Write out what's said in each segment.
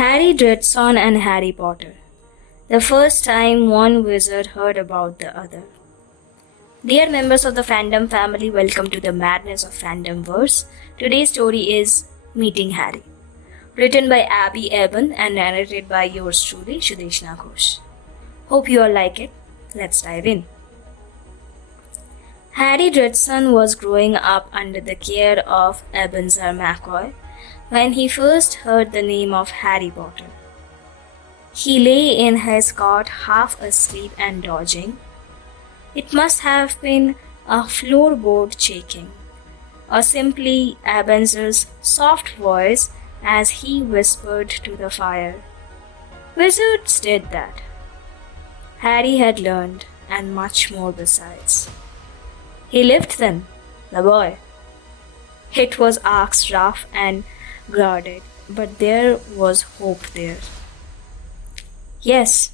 Harry Dredson and Harry Potter. The first time one wizard heard about the other. Dear members of the Fandom family, welcome to the madness of Fandomverse. Today's story is Meeting Harry. Written by Abby Eben and narrated by yours truly, Sudeshna Ghosh. Hope you all like it. Let's dive in. Harry Dredson was growing up under the care of Ebenezer McCoy when he first heard the name of Harry Potter. He lay in his cot half asleep and dodging. It must have been a floorboard shaking, or simply Ebenezer's soft voice as he whispered to the fire. Wizards did that. Harry had learned, and much more besides. He lived then, the boy. It was arcs rough and guarded, but there was hope there. Yes,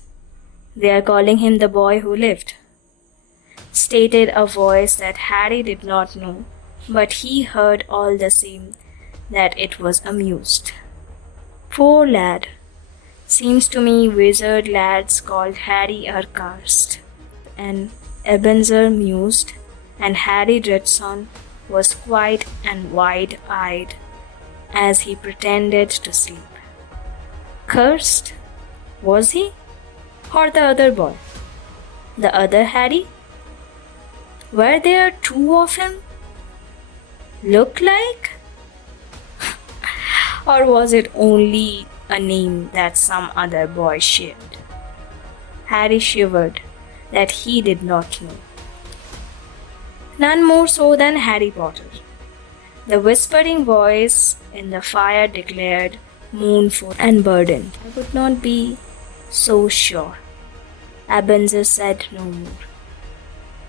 they are calling him the boy who lived, stated a voice that Harry did not know, but he heard all the same that it was amused. Poor lad. Seems to me wizard lads called Harry are cursed. And Ebenezer mused, and Harry Dredson was quiet and wide-eyed as he pretended to sleep. Cursed? Was he? Or the other boy? The other Harry? Were there two of him? Look like? Or was it only a name that some other boy shared? Harry shivered that he did not know. None more so than Harry Potter. The whispering voice in the fire declared, mournful and burdened. I would not be so sure. Ebenezer said no more.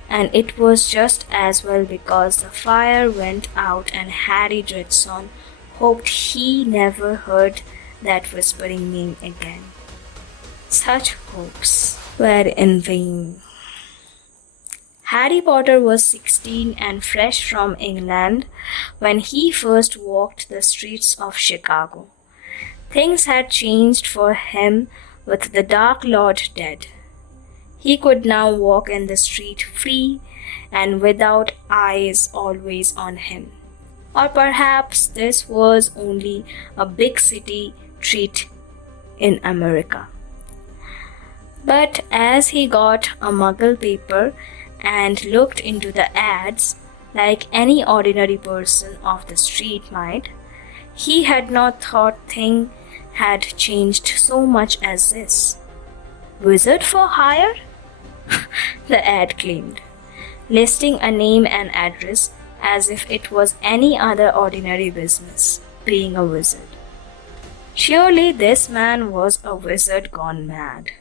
And it was just as well, because the fire went out and Harry Dredson hoped he never heard that whispering name again. Such hopes were in vain. Harry Potter was 16 and fresh from England when he first walked the streets of Chicago. Things had changed for him with the Dark Lord dead. He could now walk in the street free and without eyes always on him. Or perhaps this was only a big city treat in America. But as he got a Muggle paper and looked into the ads like any ordinary person off the street might, he had not thought things had changed so much as this. Wizard for hire? The ad claimed, listing a name and address as if it was any other ordinary business, being a wizard. Surely this man was a wizard gone mad.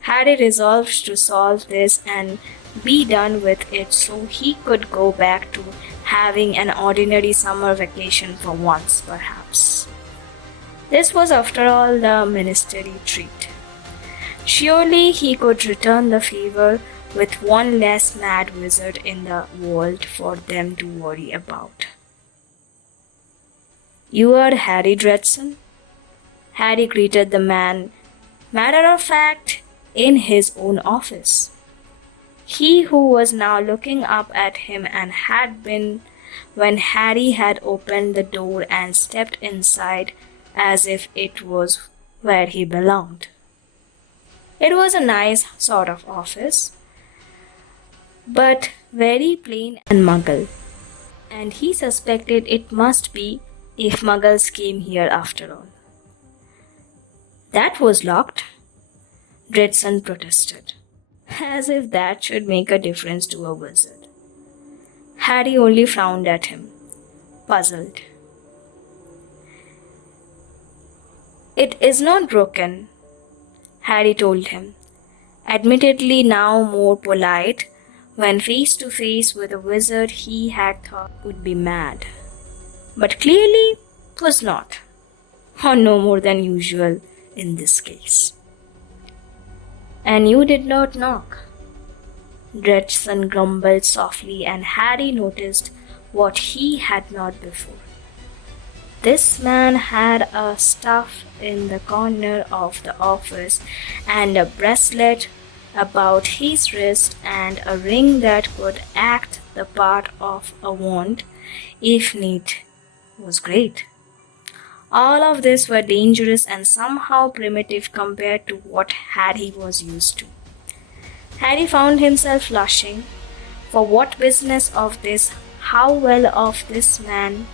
Harry resolved to solve this and be done with it so he could go back to having an ordinary summer vacation for once, perhaps. This was, after all, the ministry treat. Surely he could return the favor with one less mad wizard in the world for them to worry about. You are Harry Dredson? Harry greeted the man, matter of fact, in his own office. He who was now looking up at him and had been when Harry had opened the door and stepped inside as if it was where he belonged. It was a nice sort of office, but very plain and Muggle, and he suspected it must be if Muggles came here after all. That was locked, Dredson protested, as if that should make a difference to a wizard. Harry only frowned at him, puzzled. It is not broken, Harry told him, admittedly now more polite when face to face with a wizard he had thought would be mad, but clearly was not, or no more than usual in this case. And you did not knock, Dredson grumbled softly, and Harry noticed what he had not before. This man had a staff in the corner of the office and a bracelet about his wrist and a ring that could act the part of a wand if need was great. All of this were dangerous and somehow primitive compared to what Harry was used to. Harry found himself flushing. For what business of this? How well off this man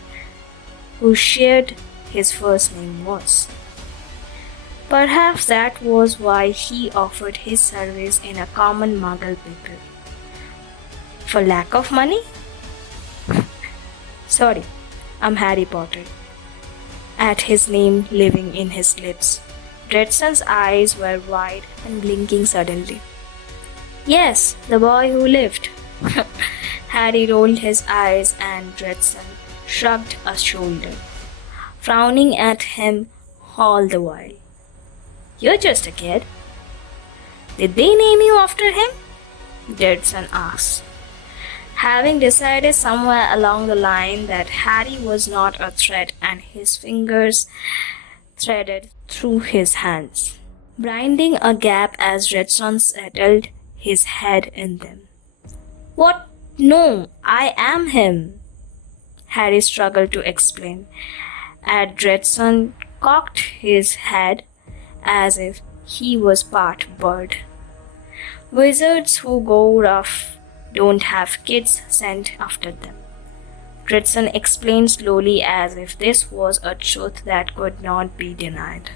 who shared his first name was? Perhaps that was why he offered his service in a common muggle pickle. For lack of money? Sorry, I'm Harry Potter. At his name living in his lips, Dredson's eyes were wide and blinking suddenly. Yes, the boy who lived. Harry rolled his eyes and Dredson shrugged a shoulder, frowning at him all the while. You're just a kid. Did they name you after him? Dredson asked, having decided somewhere along the line that Harry was not a threat and his fingers threaded through his hands, binding a gap as Dredson settled his head in them. What? No, I am him, Harry struggled to explain. As Dredson cocked his head as if he was part bird. Wizards who go rough don't have kids sent after them. Dredson explained slowly as if this was a truth that could not be denied.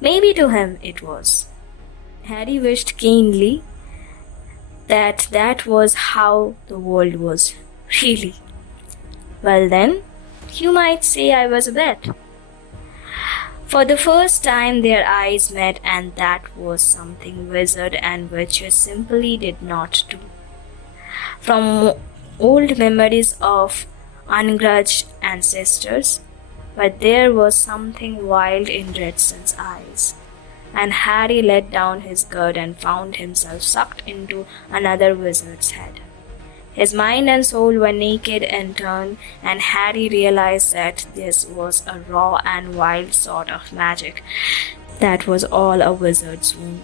Maybe to him it was. Harry wished keenly that was how the world was, really. Well then, you might say I was a bet. For the first time their eyes met, and that was something wizard and witches simply did not do. From old memories of ungrudged ancestors, but there was something wild in Dredson's eyes, and Harry let down his guard and found himself sucked into another wizard's head. His mind and soul were naked in turn, and Harry realized that this was a raw and wild sort of magic that was all a wizard's womb.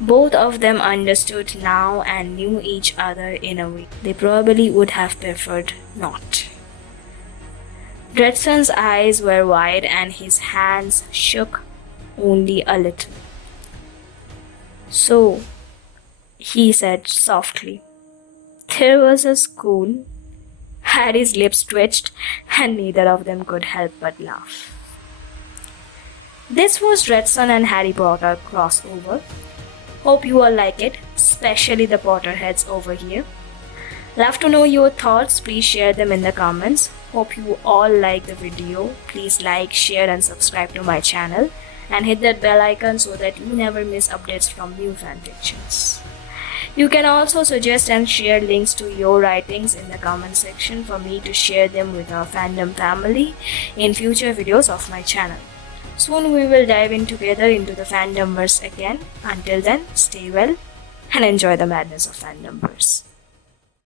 Both of them understood now and knew each other in a way they probably would have preferred not. Dredson's eyes were wide and his hands shook only a little. So, he said softly, there was a school. Harry's lips twitched and neither of them could help but laugh. This was Dredson and Harry Potter crossover. Hope you all like it, especially the Potterheads over here. Love to know your thoughts, please share them in the comments. Hope you all like the video. Please like, share and subscribe to my channel and hit that bell icon so that you never miss updates from new fanfictions. You can also suggest and share links to your writings in the comment section for me to share them with our fandom family in future videos of my channel. Soon we will dive in together into the Fandomverse again. Until then, stay well and enjoy the madness of Fandomverse.